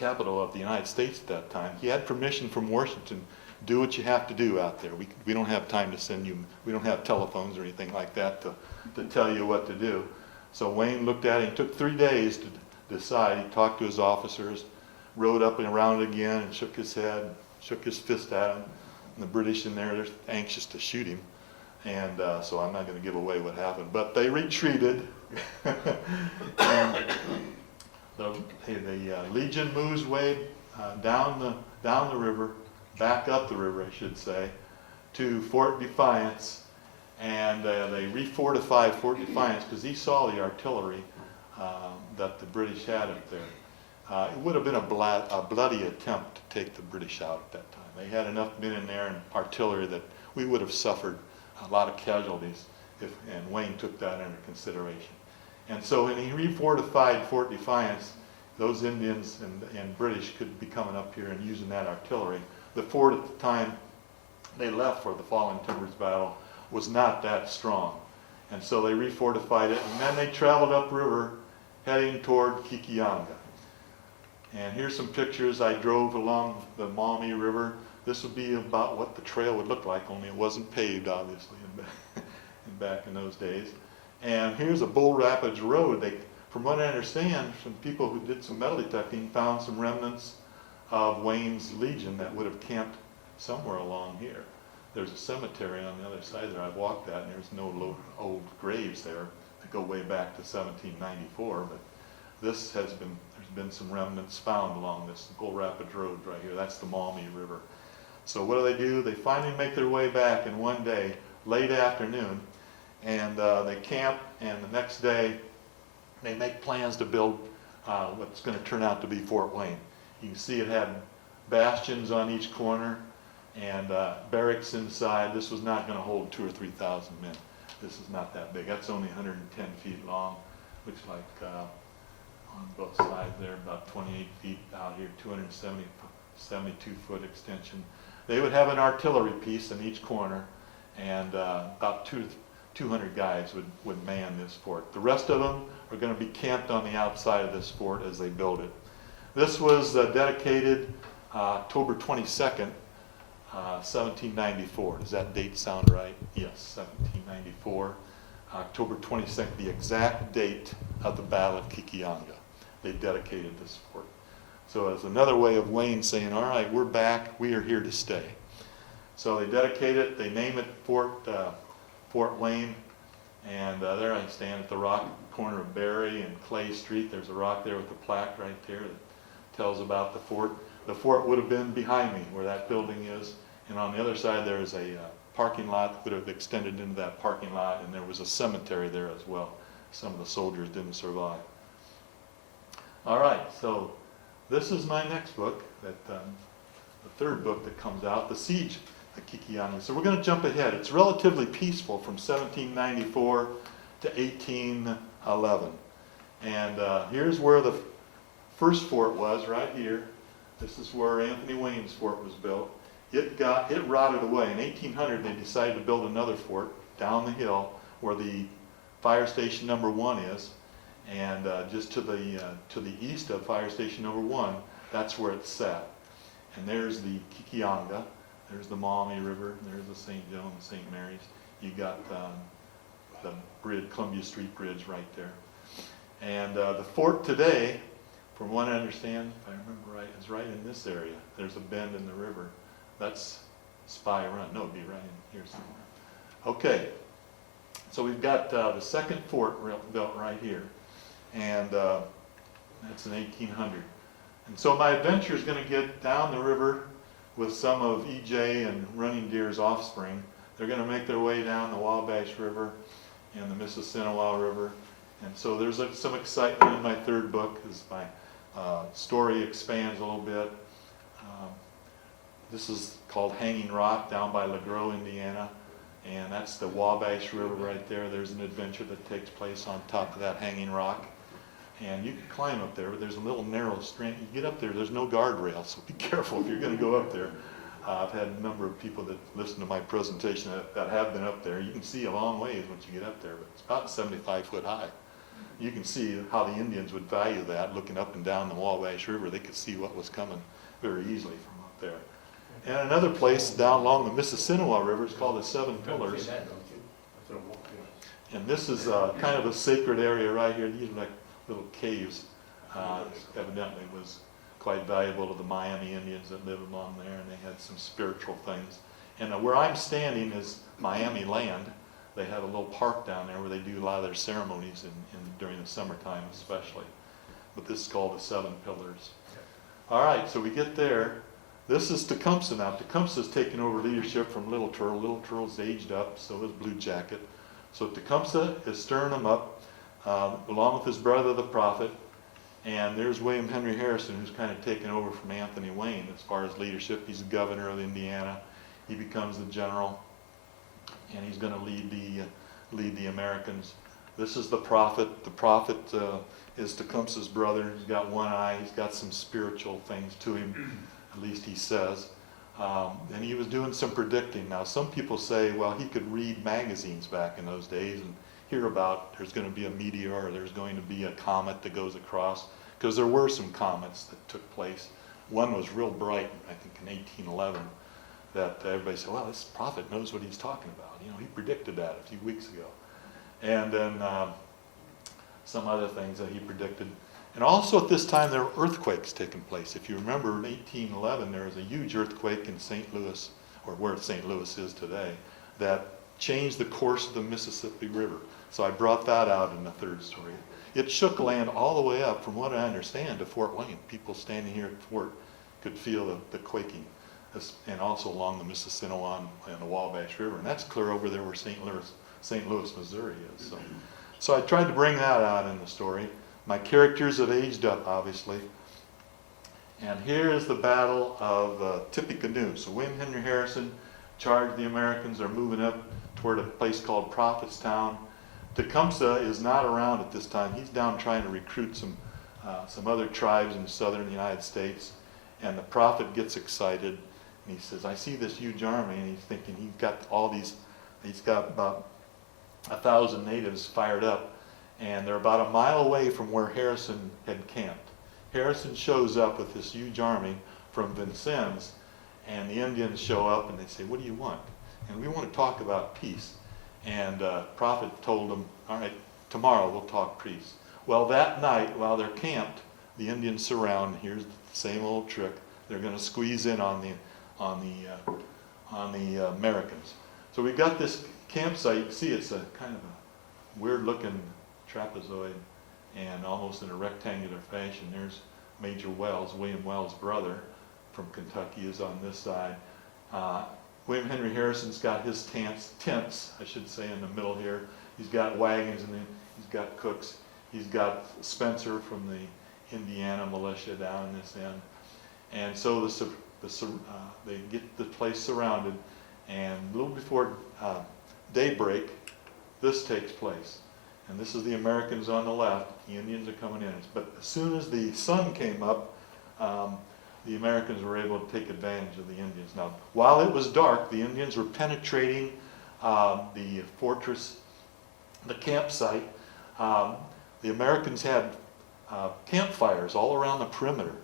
capital of the United States at that time. He had permission from Washington, do what you have to do out there. We don't have time to send you, we don't have telephones or anything like that to tell you what to do. So Wayne looked at it. It took 3 days to decide. He talked to his officers, rode up and around again and shook his head, shook his fist at him. And the British in there, they're anxious to shoot him. And so I'm not going to give away what happened. But they retreated. And the Legion moves way down the river, back up the river, I should say, to Fort Defiance. And they refortified Fort Defiance because he saw the artillery that the British had up there. It would have been a bloody attempt to take the British out at that time. They had enough men in there and artillery that we would have suffered a lot of casualties and Wayne took that under consideration. And so when he refortified Fort Defiance, those Indians and British could be coming up here and using that artillery. The fort at the time they left for the Fallen Timbers battle was not that strong. And so they refortified it, and then they traveled upriver heading toward Kekionga. And here's some pictures. I drove along the Myaami River. This would be about what the trail would look like, only it wasn't paved, obviously, back in those days. And here's a Bull Rapids road. They, from what I understand, some people who did some metal detecting found some remnants of Wayne's Legion that would have camped somewhere along here. There's a cemetery on the other side there. I've walked that, and there's no old graves there that go way back to 1794. But this has been, there's been some remnants found along this Bull Rapids Road right here. That's the Myaami River. So what do? They finally make their way back in one day, late afternoon, and they camp, and the next day they make plans to build what's going to turn out to be Fort Wayne. You can see it had bastions on each corner and barracks inside. This was not going to hold 2,000 or 3,000 men. This is not that big. That's only 110 feet long. Looks like on both sides there, about 28 feet out here, 272 foot extension. They would have an artillery piece in each corner, and about 200 guys would man this fort. The rest of them are going to be camped on the outside of this fort as they build it. This was dedicated October 22nd, 1794. Does that date sound right? Yes, 1794. October 22nd, the exact date of the Battle of Kekionga. They dedicated this fort. So as another way of Wayne saying, all right, we're back, we are here to stay. So they dedicate it, they name it Fort Wayne, and there I stand at the rock corner of Berry and Clay Street. There's a rock there with a plaque right there that tells about the fort. The fort would have been behind me where that building is, and on the other side there is a parking lot that would have extended into that parking lot, and there was a cemetery there as well. Some of the soldiers didn't survive. All right, so this is my next book, the third book that comes out, The Siege of Kekionga. So we're going to jump ahead. It's relatively peaceful from 1794 to 1811. And here's where the first fort was, right here. This is where Anthony Wayne's fort was built. It rotted away. In 1800, they decided to build another fort down the hill where the fire station number 1 is. And just to the east of fire station number 1, that's where it's set. And there's the Kekionga, there's the Myaami River, there's the St. John and St. Mary's. You got the bridge, Columbia Street Bridge right there. And the fort today, from what I understand, if I remember right, is right in this area. There's a bend in the river. That's Spy Run. No, it'd be right in here somewhere. Okay, so we've got the second fort built right here. And that's in 1800. And so my adventure is going to get down the river with some of E.J. and Running Deer's offspring. They're going to make their way down the Wabash River and the Mississinewa River. And so there's some excitement in my third book as my story expands a little bit. This is called Hanging Rock down by LaGros, Indiana. And that's the Wabash River right there. There's an adventure that takes place on top of that Hanging Rock. And you can climb up there, but there's a little narrow strand. You get up there, there's no guardrail, so be careful if you're going to go up there. I've had a number of people that listen to my presentation that have been up there. You can see a long ways once you get up there, but it's about 75 foot high. you can see how the Indians would value that. Looking up and down the Wabash River, they could see what was coming very easily from up there. And another place down along the Mississinawa River is called the Seven Pillars. And this is kind of a sacred area right here. These are like little caves. Evidently was quite valuable to the Myaami Indians that live along there, and they had some spiritual things. And where I'm standing is Myaami land. They have a little park down there where they do a lot of their ceremonies during the summertime especially. But this is called the Seven Pillars. All right, so we get there. This is Tecumseh now. Tecumseh's taken over leadership from Little Turtle. Little Turtle's aged up, so is Blue Jacket. So Tecumseh is stirring them up, along with his brother, the prophet. And there's William Henry Harrison, who's kind of taken over from Anthony Wayne as far as leadership. He's the governor of Indiana. He becomes the general, and he's going to lead the Americans. This is the prophet. The prophet is Tecumseh's brother. He's got one eye. He's got some spiritual things to him, at least he says. And he was doing some predicting. Now, some people say, well, he could read magazines back in those days and hear about there's going to be a meteor or there's going to be a comet that goes across, because there were some comets that took place. One was real bright, I think in 1811, that everybody said, well, this prophet knows what he's talking about. You know, he predicted that a few weeks ago. And then some other things that he predicted. And also at this time, there were earthquakes taking place. If you remember, in 1811, there was a huge earthquake in St. Louis, or where St. Louis is today, that changed the course of the Mississippi River. So I brought that out in the third story. It shook land all the way up, from what I understand, to Fort Wayne. People standing here at Fort could feel the quaking, and also along the Mississinawa and the Wabash River. And that's clear over there where St. Louis, Missouri is. So I tried to bring that out in the story. My characters have aged up, obviously. And here is the Battle of Tippecanoe. So William Henry Harrison charged the Americans. They're moving up toward a place called Prophetstown. Tecumseh is not around at this time. He's down trying to recruit some other tribes in the southern United States. And the prophet gets excited, and he says, I see this huge army, and he's thinking he's got about 1,000 natives fired up, and they're about a mile away from where Harrison had camped. Harrison shows up with this huge army from Vincennes, and the Indians show up, and they say, what do you want? And we want to talk about peace. And prophet told them, all right, tomorrow we'll talk peace. Well, that night, while they're camped, the Indians surround. Here's the same old trick. They're going to squeeze in on the Americans. So we've got this campsite. See, it's a kind of a weird-looking trapezoid, and almost in a rectangular fashion. There's Major Wells, William Wells' brother from Kentucky, is on this side. William Henry Harrison's got his tents, I should say, in the middle here. He's got wagons, and then he's got cooks. He's got Spencer from the Indiana militia down in this end. And so they get the place surrounded, and a little before daybreak, this takes place. And this is the Americans on the left. The Indians are coming in. But as soon as the sun came up, the Americans were able to take advantage of the Indians. Now, while it was dark, the Indians were penetrating the fortress, the campsite. The Americans had campfires all around the perimeter.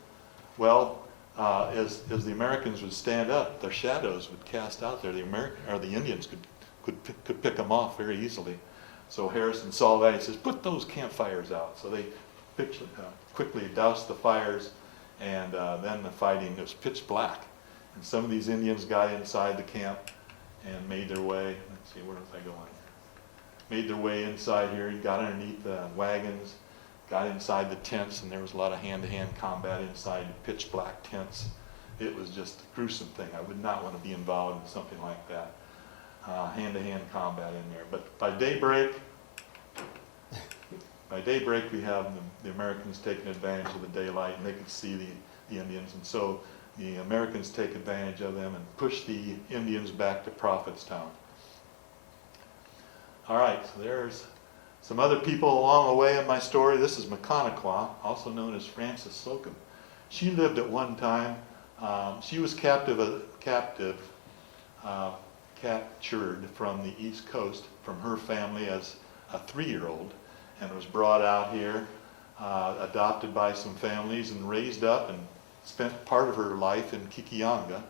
Well, as the Americans would stand up, their shadows would cast out there. The Indians could pick them off very easily. So Harrison saw that. He says, "Put those campfires out." So they quickly doused the fires. And then the fighting, it was pitch black. And some of these Indians got inside the camp and made their way. Let's see, where was I going? Made their way inside here, got underneath the wagons, got inside the tents, and there was a lot of hand-to-hand combat inside the pitch black tents. It was just a gruesome thing. I would not want to be involved in something like that. Hand-to-hand combat in there. But by daybreak, we have the Americans taking advantage of the daylight, and they could see the Indians. And so the Americans take advantage of them and push the Indians back to Prophetstown. All right, so there's some other people along the way in my story. This is McConaughey, also known as Frances Slocum. She lived at one time. She was captured from the East Coast from her family as a 3-year-old. and was brought out here, adopted by some families and raised up and spent part of her life in Kekionga,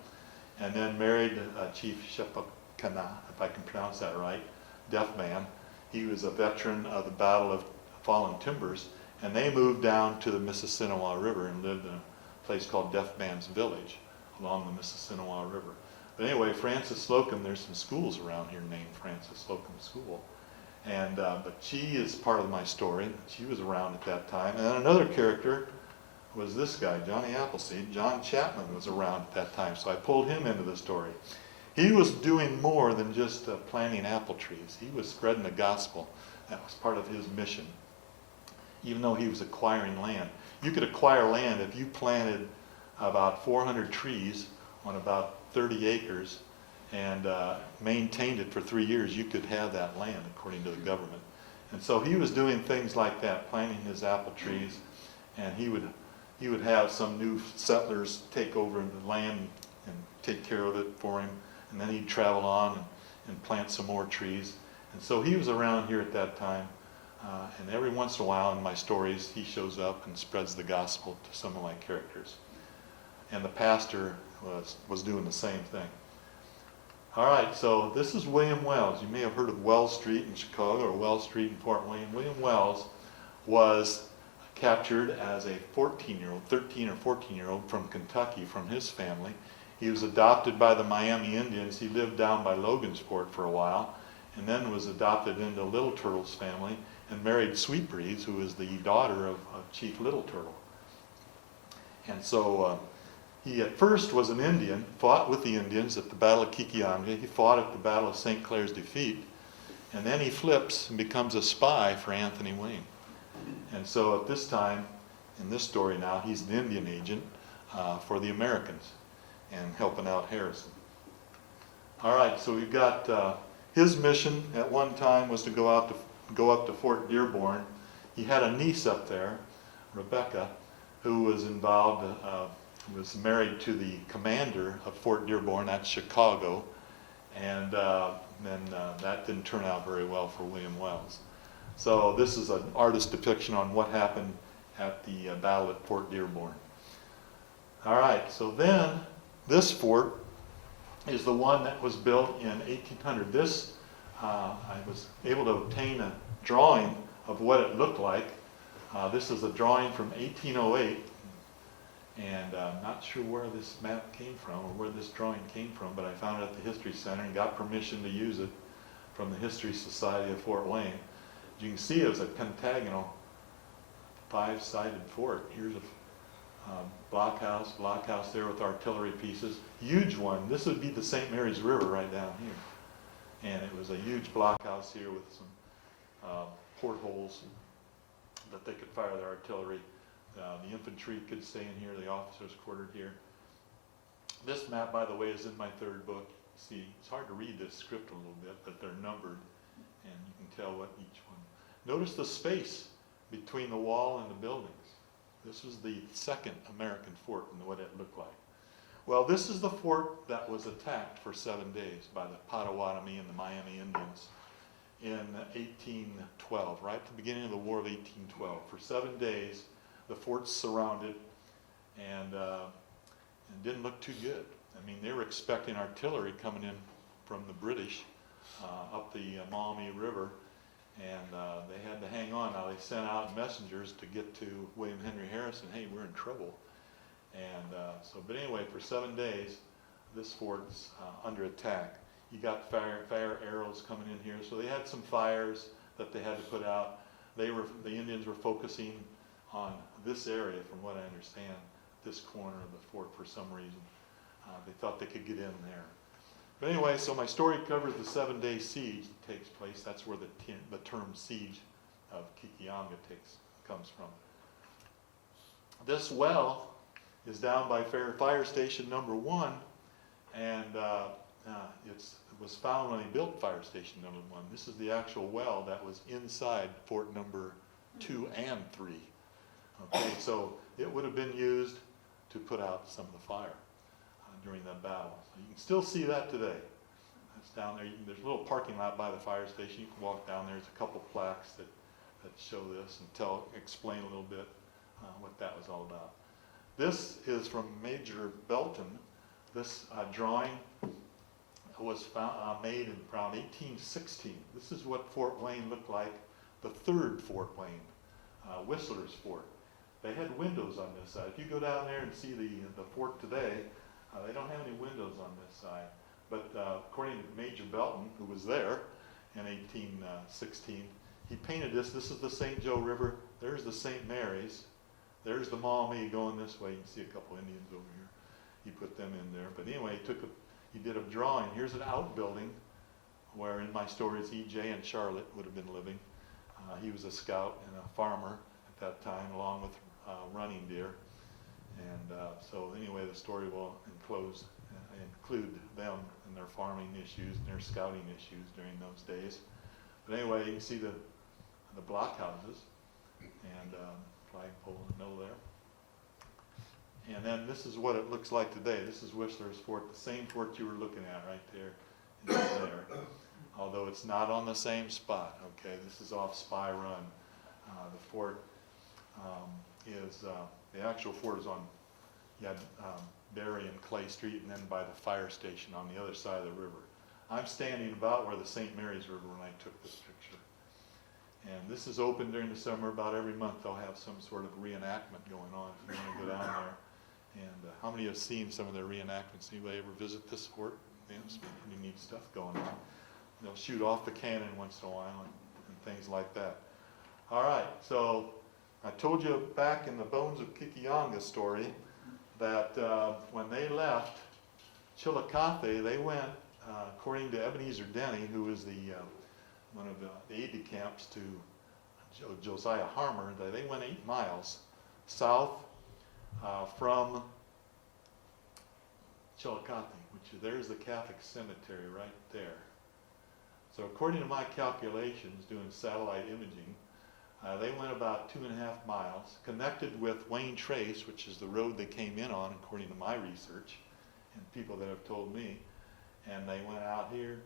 and then married Chief Tippecanoe, if I can pronounce that right, deaf man. He was a veteran of the Battle of Fallen Timbers, and they moved down to the Mississinawa River and lived in a place called Deaf Man's Village along the Mississinawa River. But anyway, Frances Slocum, there's some schools around here named Frances Slocum School. And, but she is part of my story. She was around at that time. And then another character was this guy, Johnny Appleseed. John Chapman was around at that time, so I pulled him into the story. He was doing more than just planting apple trees. He was spreading the gospel. That was part of his mission, even though he was acquiring land. You could acquire land if you planted about 400 trees on about 30 acres and maintained it for 3 years. You could have that land according to the government. And so he was doing things like that, planting his apple trees, and he would have some new settlers take over the land and take care of it for him, and then he'd travel on and plant some more trees. And so he was around here at that time, and every once in a while in my stories he shows up and spreads the gospel to some of my characters. And the pastor was doing the same thing. All right, so this is William Wells. You may have heard of Wells Street in Chicago or Wells Street in Fort Wayne. William Wells was captured as a 14-year-old, 13 or 14-year-old from Kentucky from his family. He was adopted by the Myaami Indians. He lived down by Logansport for a while, and then was adopted into Little Turtle's family and married Sweet Breeze, who is the daughter of Chief Little Turtle. And so he at first was an Indian, fought with the Indians at the Battle of Kekionga. He fought at the Battle of St. Clair's Defeat, and then he flips and becomes a spy for Anthony Wayne. And so at this time, in this story now, he's an Indian agent for the Americans and helping out Harrison. All right, so we've got his mission at one time was to go up to Fort Dearborn. He had a niece up there, Rebecca, who was involved, was married to the commander of Fort Dearborn, that's Chicago, and then that didn't turn out very well for William Wells. So this is an artist's depiction on what happened at the battle at Fort Dearborn. All right, so then this fort is the one that was built in 1800. This, I was able to obtain a drawing of what it looked like. This is a drawing from 1808, and I'm not sure where this map came from or where this drawing came from, but I found it at the History Center and got permission to use it from the History Society of Fort Wayne. As you can see, it was a pentagonal, 5-sided fort. Here's a blockhouse there with artillery pieces. Huge one. This would be the St. Mary's River right down here. And it was a huge blockhouse here with some portholes that they could fire their artillery. The infantry could stay in here, the officers quartered here. This map, by the way, is in my third book. See, it's hard to read this script a little bit, but they're numbered, and you can tell what each one. Notice the space between the wall and the buildings. This was the second American fort and what it looked like. Well, this is the fort that was attacked for 7 days by the Potawatomi and the Myaami Indians in 1812, right at the beginning of the War of 1812. For 7 days, the fort's surrounded, and didn't look too good. I mean, they were expecting artillery coming in from the British up the Myaami River, and they had to hang on. Now, they sent out messengers to get to William Henry Harrison, hey, we're in trouble. And but anyway, for 7 days, this fort's under attack. You got fire arrows coming in here, so they had some fires that they had to put out. The Indians were focusing on this area, from what I understand, this corner of the fort for some reason. They thought they could get in there. But anyway, so my story covers the 7-day siege that takes place. That's where the term Siege of Kekionga comes from. This well is down by fire station number 1, and it was found when they built fire station number 1. This is the actual well that was inside fort number 2 and 3. Okay, so it would have been used to put out some of the fire during that battle. So you can still see that today. That's down there. There's a little parking lot by the fire station. You can walk down there. There's a couple plaques that that show this and explain a little bit what that was all about. This is from Major Belton. This drawing was made in around 1816. This is what Fort Wayne looked like, the third Fort Wayne, Whistler's Fort. They had windows on this side. If you go down there and see the fort today, they don't have any windows on this side. But according to Major Belton, who was there in 1816, he painted this. This is the St. Joe River. There's the St. Mary's. There's the Myaami going this way. You can see a couple Indians over here. He put them in there. But anyway, he did a drawing. Here's an outbuilding where in my stories E.J. and Charlotte would have been living. He was a scout and a farmer at that time, along with running deer. And so anyway, the story will include them and their farming issues and their scouting issues during those days. But anyway, you can see the blockhouses and flagpole in the middle there. And then this is what it looks like today. This is Whistler's Fort, the same fort you were looking at right there and there. Although it's not on the same spot, okay? This is off Spy Run. The fort the actual fort is on, you had Berry and Clay Street, and then by the fire station on the other side of the river. I'm standing about where the St. Mary's River when I took this picture. And this is open during the summer. About every month they'll have some sort of reenactment going on if you want to go down there. And how many have seen some of their reenactments? Anybody ever visit this fort? Yeah, some pretty neat stuff going on. They'll shoot off the cannon once in a while and things like that. All right, so I told you back in the Bones of Kekionga story that when they left Chillicothe, they went, according to Ebenezer Denny, who was one of the aide-de-camps to Josiah Harmer, that they went 8 miles south from Chillicothe, there's the Catholic cemetery right there. So according to my calculations, doing satellite imaging, they went about 2.5 miles, connected with Wayne Trace, which is the road they came in on, according to my research, and people that have told me. And they went out here,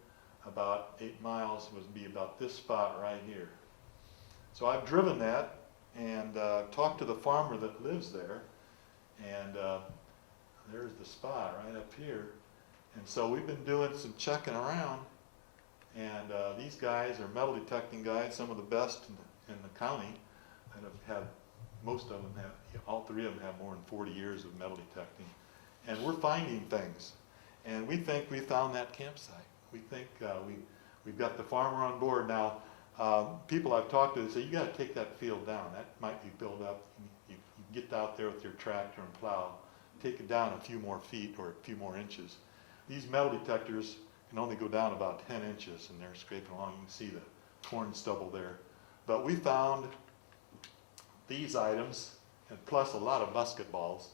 about 8 miles would be about this spot right here. So I've driven that and talked to the farmer that lives there, and there's the spot right up here. And so we've been doing some checking around, and these guys are metal detecting guys, some of the best in the county, that have had, most of them have, all 3 of them have more than 40 years of metal detecting. And we're finding things. And we think we found that campsite. We think we've got the farmer on board. Now, people I've talked to say, you got to take that field down. That might be built up. You get out there with your tractor and plow, take it down a few more feet or a few more inches. These metal detectors can only go down about 10 inches, and they're scraping along. You can see the corn stubble there. But we found these items, and plus a lot of musket balls.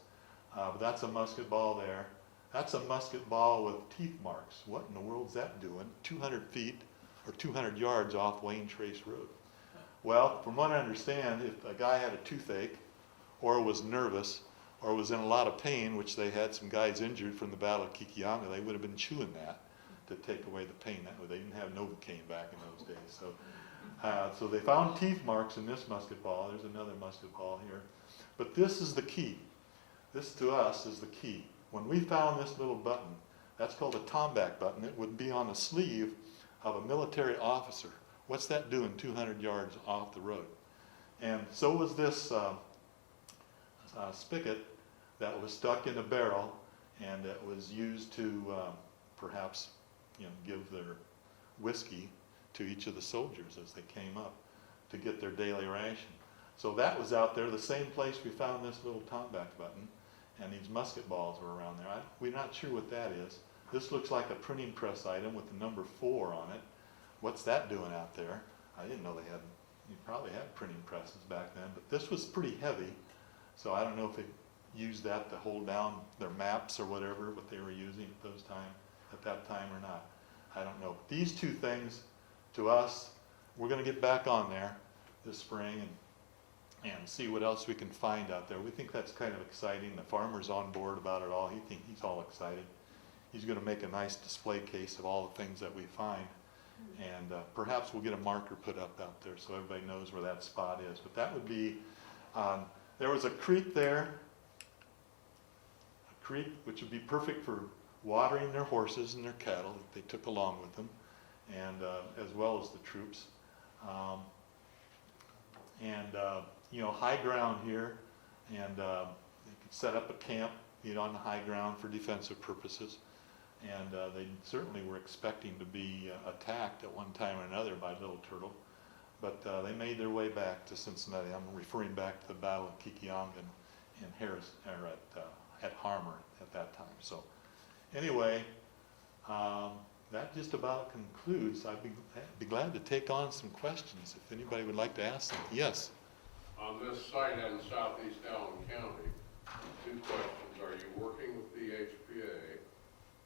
But that's a musket ball there. That's a musket ball with teeth marks. What in the world's that doing? 200 feet or 200 yards off Wayne Trace Road. Well, from what I understand, if a guy had a toothache or was nervous or was in a lot of pain, which they had some guys injured from the Battle of Kekionga, they would have been chewing that to take away the pain. That way, they didn't have Novocaine back in those days. So they found teeth marks in this musket ball. There's another musket ball here. But this is the key. This to us is the key. When we found this little button, that's called a tomback button. It would be on the sleeve of a military officer. What's that doing 200 yards off the road? And so was this spigot that was stuck in a barrel, and it was used to perhaps give their whiskey to each of the soldiers as they came up to get their daily ration. So that was out there, the same place we found this little tomback button, and these musket balls were around there. We're not sure what that is. This looks like a printing press item with the number 4 on it. What's that doing out there? I didn't know you probably had printing presses back then, but this was pretty heavy, so I don't know if they used that to hold down their maps or whatever, what they were using at that time or not. I don't know. These 2 things, to us, we're going to get back on there this spring and see what else we can find out there. We think that's kind of exciting. The farmer's on board about it all. He's all excited. He's going to make a nice display case of all the things that we find. And perhaps we'll get a marker put up out there so everybody knows where that spot is. But that would be, there was a creek there, a creek which would be perfect for watering their horses and their cattle that they took along with them, and as well as the troops. You know, high ground here, and they could set up a camp, you know, on the high ground for defensive purposes. And they certainly were expecting to be attacked at one time or another by Little Turtle, but they made their way back to Cincinnati. I'm referring back to the Battle of Kekionga in Harris, or at Harmer at that time. So anyway, that just about concludes. I'd be glad to take on some questions if anybody would like to ask them. Yes? On this site in southeast Allen County, two questions. Are you working with the HPA,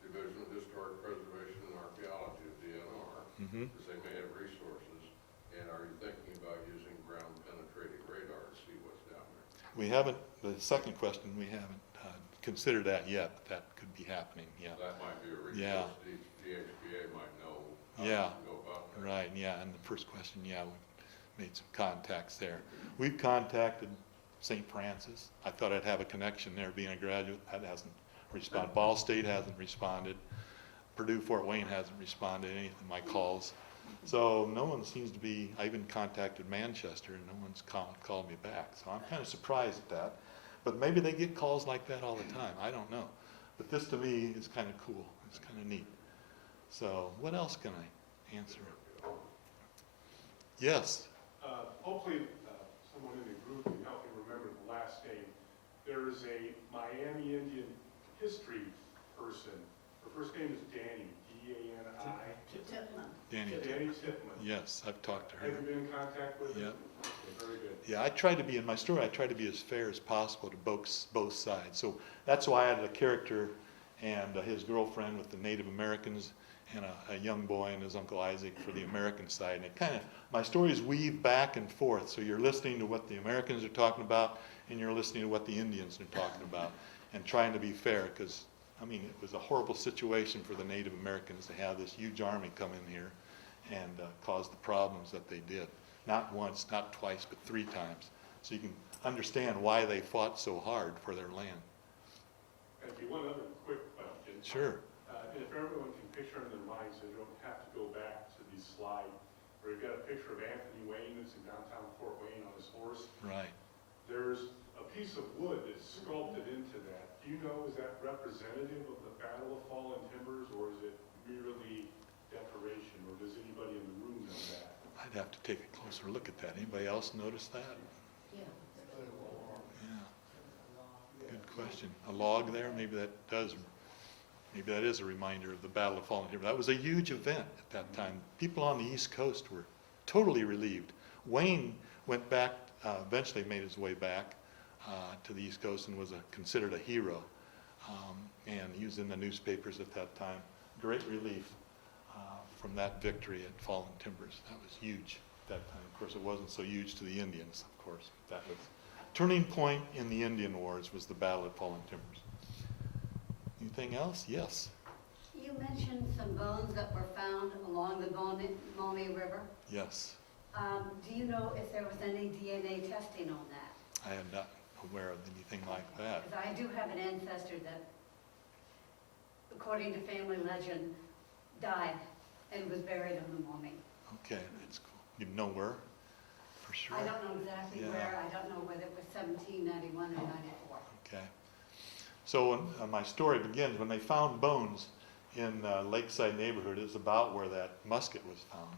Division of Historic Preservation and Archaeology of DNR, because they may have resources, and are you thinking about using ground penetrating radar to see what's down there? We haven't, the second question, we haven't considered that yet, but that could be happening, yeah. That might be a resource. Yeah. The HPA might know how Yeah. to go about that. Right, yeah, and the first question, yeah, we made some contacts there. We've contacted St. Francis. I thought I'd have a connection there being a graduate. That hasn't responded. Ball State hasn't responded. Purdue Fort Wayne hasn't responded to any of my calls. So no one seems to be, I even contacted Manchester and no one's called me back. So I'm kind of surprised at that. But maybe they get calls like that all the time. I don't know. But this to me is kind of cool. It's kind of neat. So what else can I answer? Yes? Hopefully someone in the group can help me remember the last name. There is a Myaami Indian history person. Her first name is Danny, D-A-N-I. Danny. Danny Tippman. Yes, I've talked to her. Have you been in contact with her? Yeah. Okay, very good. Yeah, I try to be, in my story, I try to be as fair as possible to both sides. So that's why I added a character and his girlfriend with the Native Americans and a young boy and his Uncle Isaac for the American side. And it kind of, my stories weave back and forth. So you're listening to what the Americans are talking about and you're listening to what the Indians are talking about and trying to be fair because, I mean, it was a horrible situation for the Native Americans to have this huge army come in here and cause the problems that they did. Not once, not twice, but 3 times. So you can understand why they fought so hard for their land. Thank you. One other quick question. Sure. And if everyone can picture in their minds, they don't have to go back to the slide, where you've got a picture of Anthony Wayne that's in downtown Fort Wayne on his horse. Right. There's a piece of wood that's sculpted into that. Do you know, is that representative of the Battle of Fallen Timbers, or is it merely decoration, or does anybody in the room know that? I'd have to take a closer look at that. Anybody else notice that? Yeah. Yeah. Good question. A log there, maybe that is a reminder of the Battle of Fallen Timbers. That was a huge event at that time. People on the East Coast were totally relieved. Wayne went back, eventually made his way back to the East Coast and was considered a hero. And he was in the newspapers at that time. Great relief from that victory at Fallen Timbers. That was huge at that time. Of course, it wasn't so huge to the Indians, of course. That was turning point in the Indian Wars was the Battle of Fallen Timbers. Anything else? Yes. You mentioned some bones that were found along the Myaami River. Yes. Do you know if there was any DNA testing on that? I am not aware of anything like that. Because I do have an ancestor that, according to family legend, died and was buried on the Myaami. Okay, that's cool. You know where? For sure? I don't know exactly Yeah. where. I don't know whether it was 1791 or 94. Okay. So when, my story begins when they found bones in Lakeside neighborhood. Is about where that musket was found.